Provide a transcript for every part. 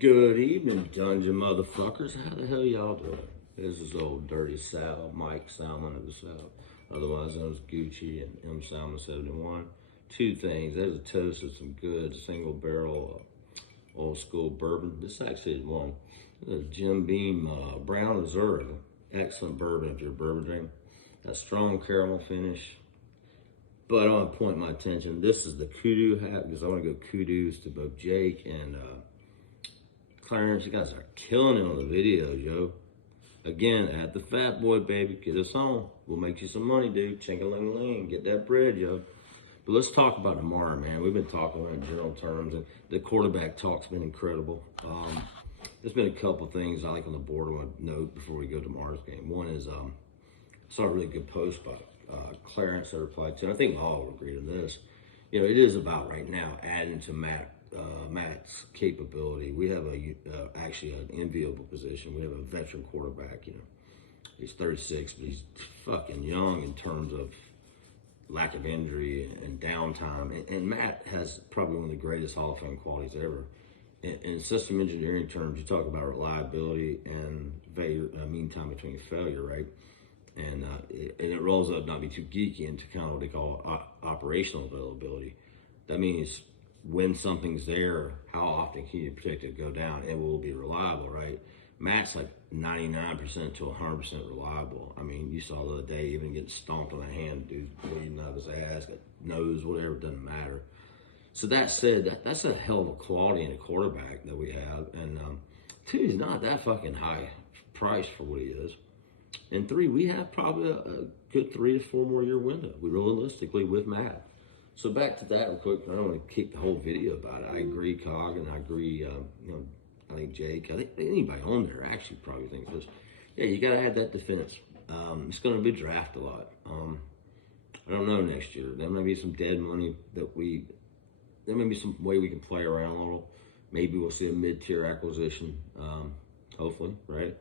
Good evening, dungeon motherfuckers. How the hell y'all doing? This is old Dirty Sal, Mike Salmon of the South, otherwise known as Gucci and M Salmon 71. Two things. There's a toast of some good single barrel old school bourbon. This actually is one. This is Jim Beam Brown Reserve. Excellent bourbon if you're a bourbon drinker. A strong caramel finish. But I want to point my attention. This is the kudu hat because I want to go kudos to both Jake and Clarence. You guys are killing it on the videos, yo. Again, at the Fat Boy, baby. Get us on. We'll make you some money, dude. Ching-a-ling-ling. Get that bread, yo. But let's talk about tomorrow, man. We've been talking in general terms, and the quarterback talk's been incredible. There's been a couple things I like on the board I want to note before we go to tomorrow's game. One is I saw a really good post by Clarence I replied to, and I think we all agree on this. You know, it is about right now adding to Matt's capability. We have actually an enviable position. We have a veteran quarterback. You know, he's 36, but he's fucking young in terms of lack of injury and downtime. And Matt has probably one of the greatest Hall of Fame qualities ever. In system engineering terms, you talk about reliability and mean time between failure, right? And it rolls up, not be too geeky, into kind of what they call operational availability. That means when something's there, how often can you predict it go down? It will be reliable, right? Matt's like 99% to 100% reliable. I mean, you saw the other day, even getting stomped on the hand, dude's bleeding out of his ass, got nose, whatever, it doesn't matter. So that said, that's a hell of a quality in a quarterback that we have. And two, he's not that fucking high price for what he is. And three, we have probably a good 3 to 4 more year window, realistically, with Matt. So back to that real quick. I don't want to keep the whole video about it. I agree, Cog, and I agree, I think Jake, I think anybody on there actually probably thinks this. Yeah, you got to have that defense. It's going to be draft a lot. I don't know next year. There may be some dead money there may be some way we can play around a little. Maybe we'll see a mid-tier acquisition, hopefully, right?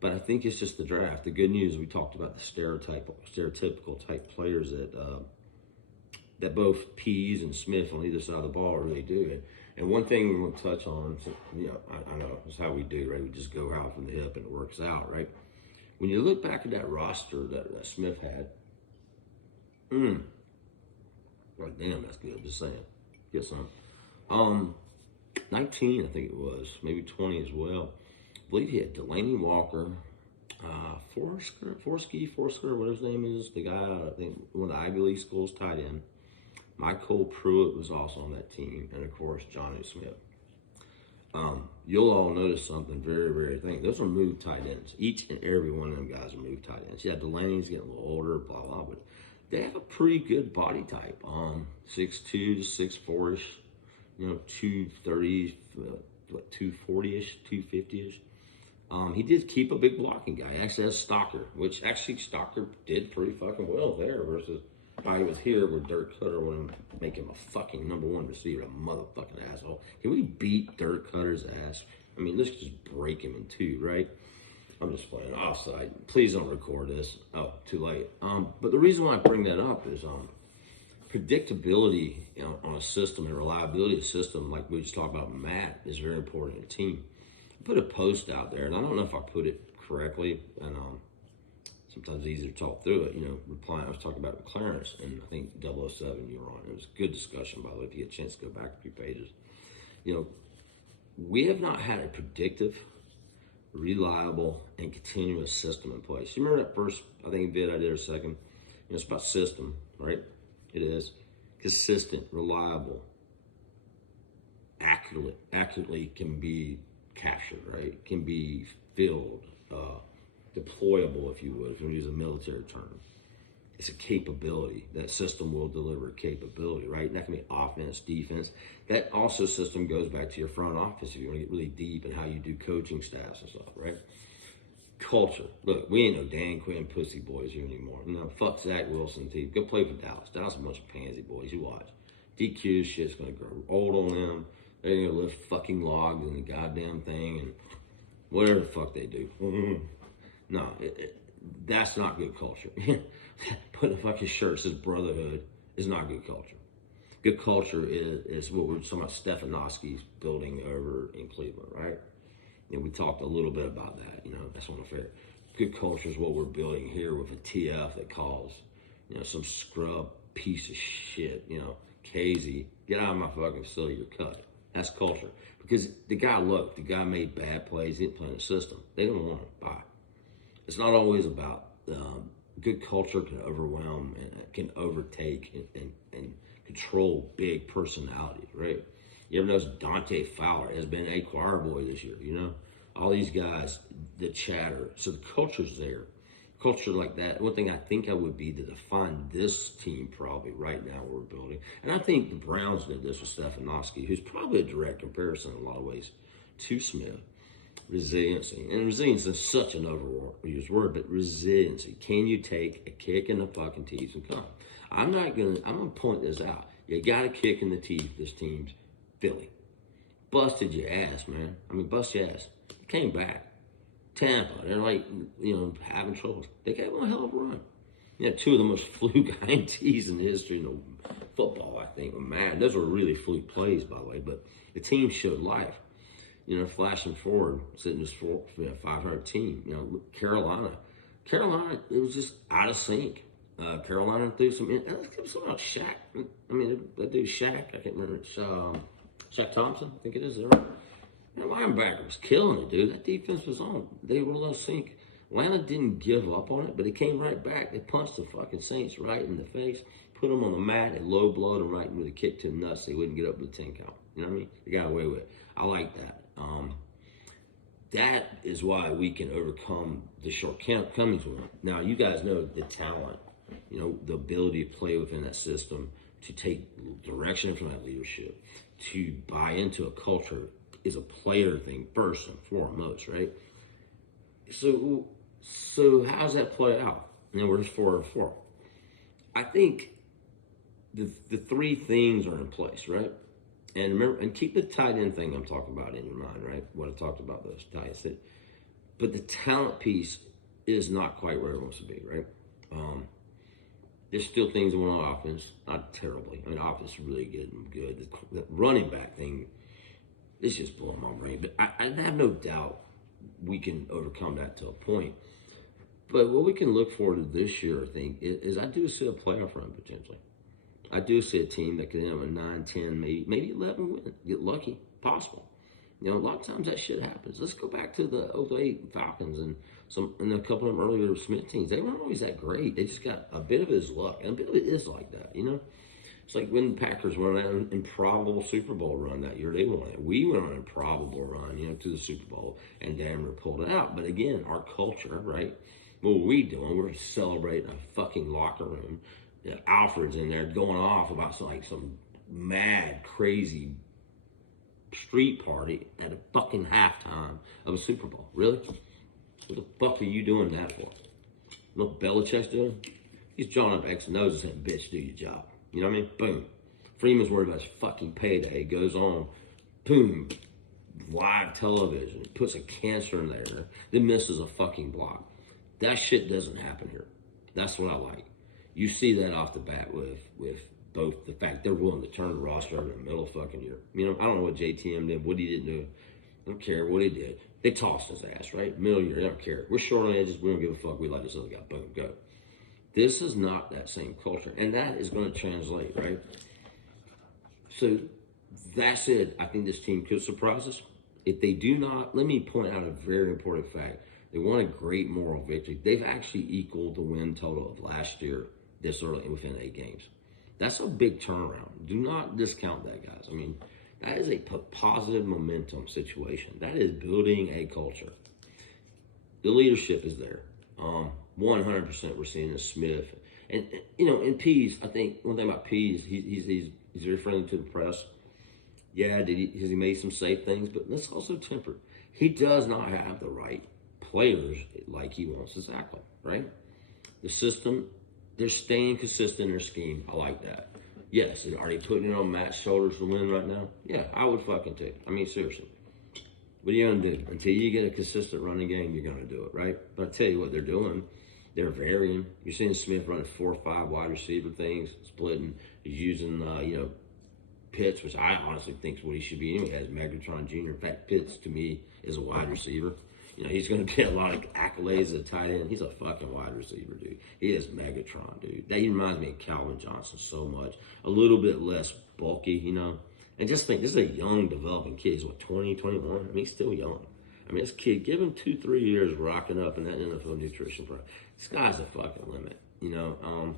But I think it's just the draft. The good news, we talked about the stereotypical type players that both Pease and Smith on either side of the ball really do. And one thing we want to touch on, I know it's how we do, right? We just go out from the hip and it works out, right? When you look back at that roster that Smith had, like, damn, that's good. Just saying. Get some. 19, I think it was, maybe 20 as well. I believe he had Delaney Walker, Forsker, whatever his name is, the guy, I think, one of the Ivy League schools, tight end. Michael Pruitt was also on that team, and of course, Johnny Smith. You'll all notice something very, very thing. Those are moved tight ends. Each and every one of them guys are moved tight ends. Yeah, Delaney's getting a little older, blah, blah, but they have a pretty good body type. 6'2 to 6'4-ish, 230, 240-ish, 250-ish. He did keep a big blocking guy. He actually has Stalker, which actually Stalker did pretty fucking well there versus how he was here where Dirk Cutter would make him a fucking #1 receiver, a motherfucking asshole. Can we beat Dirk Cutter's ass? I mean, let's just break him in two, right? I'm just playing offside. Please don't record this. Oh, too late. But the reason why I bring that up is predictability on a system and reliability of a system, like we just talked about Matt, is very important in a team. I put a post out there, and I don't know if I put it correctly, and sometimes it's easier to talk through it. Replying, I was talking about Clarence, and I think 007 you were on. It was a good discussion, by the way, if you get a chance to go back a few pages. We have not had a predictive, reliable, and continuous system in place. You remember that first, I think, vid I did, or second? It's about system, right? It is consistent, reliable, accurately can be captured, right? Can be filled, deployable, if you would, if you use a military term. It's a capability. That system will deliver capability, right? And that can be offense, defense. That also system goes back to your front office if you want to get really deep in how you do coaching staffs and stuff, right? Culture. Look, we ain't no Dan Quinn pussy boys here anymore. No, fuck Zach Wilson team. Go play for Dallas. Dallas is a bunch of pansy boys. You watch. DQ shit's gonna grow old on them. They're gonna lift fucking logs in the goddamn thing and whatever the fuck they do. No, that's not good culture. Putting a fucking shirt that says brotherhood is not good culture. Good culture is what we're talking about Stefanowski's building over in Cleveland, right? And we talked a little bit about that. That's one of the fair. Good culture is what we're building here with a TF that calls, some scrub piece of shit, Casey, get out of my fucking facility, you're cut. That's culture. Because the guy made bad plays, he didn't play in the system. They don't want to buy. It's not always about good culture can overwhelm and can overtake and control big personalities, right? You ever notice Dante Fowler has been a choir boy this year, All these guys that chatter. So the culture's there. Culture like that. One thing I think I would be to define this team probably right now we're building. And I think the Browns did this with Stefanowski, who's probably a direct comparison in a lot of ways to Smith. Resiliency. And resilience is such an overused word, but resiliency. Can you take a kick in the fucking teeth and come? I'm gonna point this out. You got a kick in the teeth, this team's Philly. Busted your ass, man. Bust your ass. Came back. Tampa, they're like, having troubles. They gave them a hell of a run. Two of the most fluke INTs in the history of football, I think. Man, those were really fluke plays, by the way, but the team showed life. Flashing forward, sitting this 500 team. Carolina, it was just out of sync. Carolina threw something about Shaq. That dude Shaq, I can't remember. It's Shaq Thompson, I think it is. Right? Linebacker was killing it, dude. That defense was on. They were out of sync. Atlanta didn't give up on it, but it came right back. They punched the fucking Saints right in the face, put them on the mat, and low blowed them right with a kick to the nuts. They wouldn't get up with the 10 count. You know what I mean? They got away with it. I like that. That is why we can overcome the shortcomings with them. Now, you guys know the talent, the ability to play within that system, to take direction from that leadership, to buy into a culture is a player thing first and foremost, right? So how does that play out? We're just 4-4. I think the three things are in place, right? And remember, and keep the tight end thing I'm talking about in your mind, right? What I talked about those tight ends. But the talent piece is not quite where it wants to be, right? There's still things going on offense, not terribly. Offense is really good. The running back thing, it's just blowing my brain. But I have no doubt we can overcome that to a point. But what we can look forward to this year, I think, is I do see a playoff run potentially. I do see a team that could end up with 9, 10, maybe 11 wins. Get lucky. Possible. A lot of times that shit happens. Let's go back to the 08 Falcons and a couple of them earlier Smith teams. They weren't always that great. They just got a bit of his luck. And a bit of it is like that, It's like when the Packers went on an improbable Super Bowl run that year. They won it. We went on an improbable run, to the Super Bowl, and damn near pulled it out. But again, our culture, right? What were we doing? We're celebrating a fucking locker room. Alfred's in there going off about some mad, crazy street party at a fucking halftime of a Super Bowl. Really? What the fuck are you doing that for? What Belichick's doing? He's drawing up X and O's and saying, bitch, do your job. You know what I mean? Boom. Freeman's worried about his fucking payday. Goes on. Boom. Live television. Puts a cancer in there. Then misses a fucking block. That shit doesn't happen here. That's what I like. You see that off the bat with both the fact they're willing to turn the roster over in the middle of fucking year. I don't know what JTM did, what he didn't do. I don't care what he did. They tossed his ass, right? Middle of the year, they don't care. We're short on edges, we don't give a fuck. We like this other guy. Boom, go. This is not that same culture, and that is going to translate, right? So that's it. I think this team could surprise us. If they do not, let me point out a very important fact. They won a great moral victory. They've actually equaled the win total of last year this early within 8 games. That's a big turnaround. Do not discount that, guys. That is a positive momentum situation. That is building a culture. The leadership is there. 100% we're seeing this Smith. And in Pease, I think one thing about Pease, he's very friendly to the press. Yeah, has he made some safe things? But let's also temper. He does not have the right players like he wants exactly, right? The system, they're staying consistent in their scheme. I like that. Yes, are they putting it on Matt's shoulders to win right now? Yeah, I would fucking take. Seriously. What are you going to do? Until you get a consistent running game, you're going to do it, right? But I tell you what they're doing. They're varying. You're seeing Smith running 4 or 5 wide receiver things, splitting. He's using, Pitts, which I honestly think is what he should be anyway, as Megatron Jr. In fact, Pitts to me is a wide receiver. You know, he's going to get a lot of accolades as a tight end. He's a fucking wide receiver, dude. He is Megatron, dude. That reminds me of Calvin Johnson so much. A little bit less bulky, you know. And just think, this is a young, developing kid. He's, what, 20, 21? I mean, he's still young. I mean, this kid, give him 2-3 years rocking up in that NFL nutrition program. This guy's a fucking limit, you know.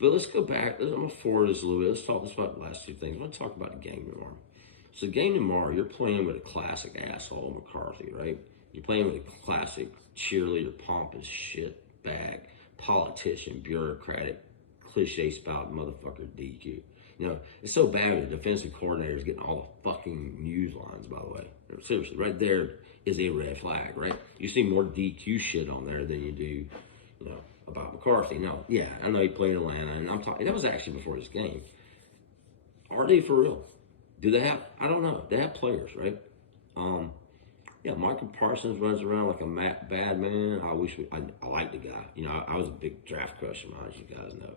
But let's go back. I'm going to forward this a little bit. Let's talk about the last two things. I'm going to talk about the game tomorrow. So the game tomorrow, you're playing with a classic asshole McCarthy, right? You're playing with a classic cheerleader, pompous shit bag, politician, bureaucratic, cliche spout motherfucker DQ. You know, it's so bad the defensive coordinator is getting all the fucking news lines, by the way. Seriously, right there is a red flag, right? You see more DQ shit on there than you do, you know, about McCarthy. Now, yeah, I know he played Atlanta, and I'm talking, that was actually before this game. Are they for real? Do they have, I don't know. They have players, right? Yeah, Michael Parsons runs around like a bad man. I like the guy. You know, I was a big draft crush of mine, as you guys know.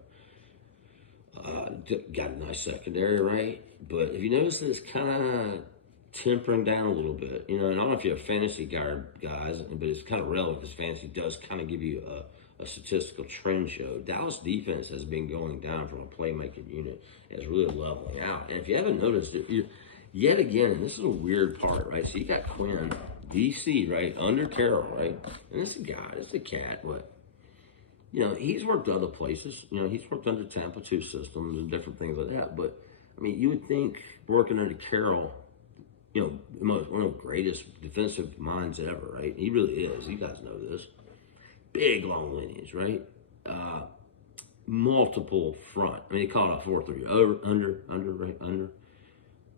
Got a nice secondary, right? But if you notice that it's kind of tempering down a little bit, you know, and I don't know if you're a fantasy guys, but it's kind of relevant because fantasy does kind of give you a statistical trend show. Dallas defense has been going down from a playmaking unit. It's really leveling out. And if you haven't noticed it, yet again, and this is a weird part, right? So you got Quinn, DC, right, under Carroll, right? And this is a guy, this is a cat, what? You know, he's worked other places. You know, he's worked under Tampa 2 systems and different things like that. But, I mean, you would think working under Carroll, you know, one of the greatest defensive minds ever, right? He really is. You guys know this. Big, long lineage, right? Multiple front. I mean, he called out 4-3. Under.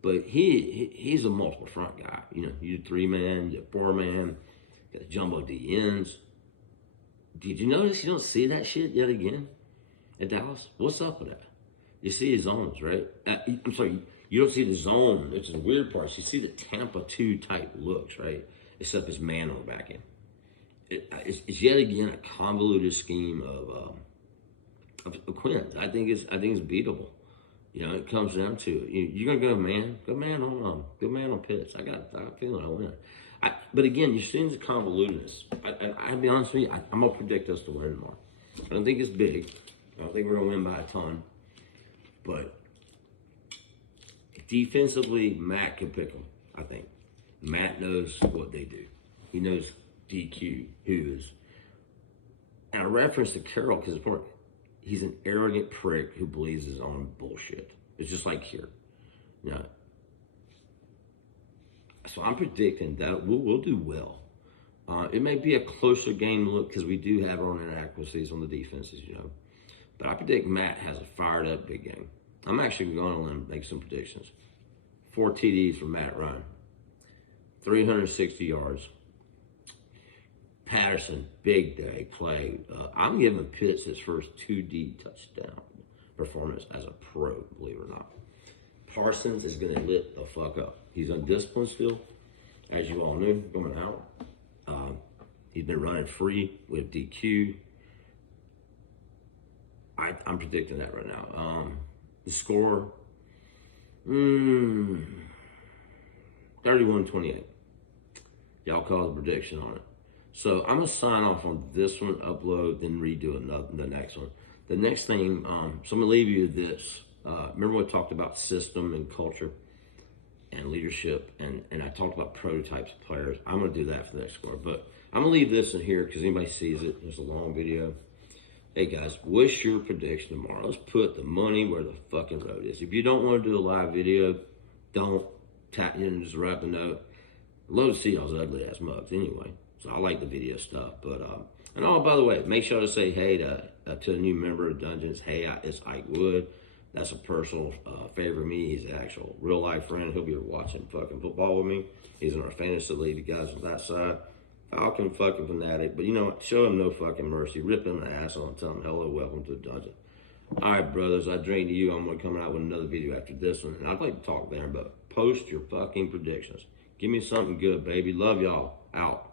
But he's a multiple front guy. You know, you do 3-man, you do 4-man, got the jumbo D ends. Did you notice you don't see that shit yet again at Dallas? What's up with that? You see his zones, right? I'm sorry, you don't see the zone. It's the weird part. You see the Tampa 2 type looks, right? Except it's man on the back end. It's yet again a convoluted scheme of Quinn's. I think it's beatable. You know, it comes down to it. You're gonna go man on Pitts. I got a feeling I win. But again, you're seeing the convolutedness. I'll be honest with you, I'm gonna predict us to win tomorrow. I don't think it's big. I don't think we're gonna win by a ton. But defensively, Matt can pick them. I think Matt knows what they do. He knows DQ, who is. And I reference to Carroll because it's important. He's an arrogant prick who believes his own bullshit. It's just like here. You know, so I'm predicting that we'll do well. It may be a closer game look because we do have our own inadequacies on the defenses, you know. But I predict Matt has a fired up big game. I'm actually going to make some predictions. 4 TDs for Matt Ryan. 360 yards. Patterson, big day play. I'm giving Pitts his first 2D touchdown performance as a pro, believe it or not. Parsons is going to lit the fuck up. He's undisciplined still, as you all knew, going out. He's been running free with DQ. I'm predicting that right now. The score, 31-28. Y'all call the prediction on it. So I'm going to sign off on this one, upload, then redo the next one. The next thing, so I'm going to leave you with this. Remember we talked about system and culture and leadership, and I talked about prototypes of players. I'm going to do that for the next score. But I'm going to leave this in here because anybody sees it. It's a long video. Hey, guys, what's your prediction tomorrow? Let's put the money where the fucking road is. If you don't want to do a live video, don't tap in and just wrap the note. I'd love to see y'all's ugly-ass mugs anyway. So I like the video stuff. But, and oh, by the way, make sure to say hey to a new member of Dungeons. Hey, it's Ike Wood. That's a personal favor of me. He's an actual real-life friend. He'll be watching fucking football with me. He's in our fantasy league. You guys on that side. Falcon fucking fanatic. But you know what? Show him no fucking mercy. Rip him the asshole and tell him, hello, welcome to the dungeon. All right, brothers, I drink to you. I'm going to come out with another video after this one. And I'd like to talk there, but post your fucking predictions. Give me something good, baby. Love y'all. Out.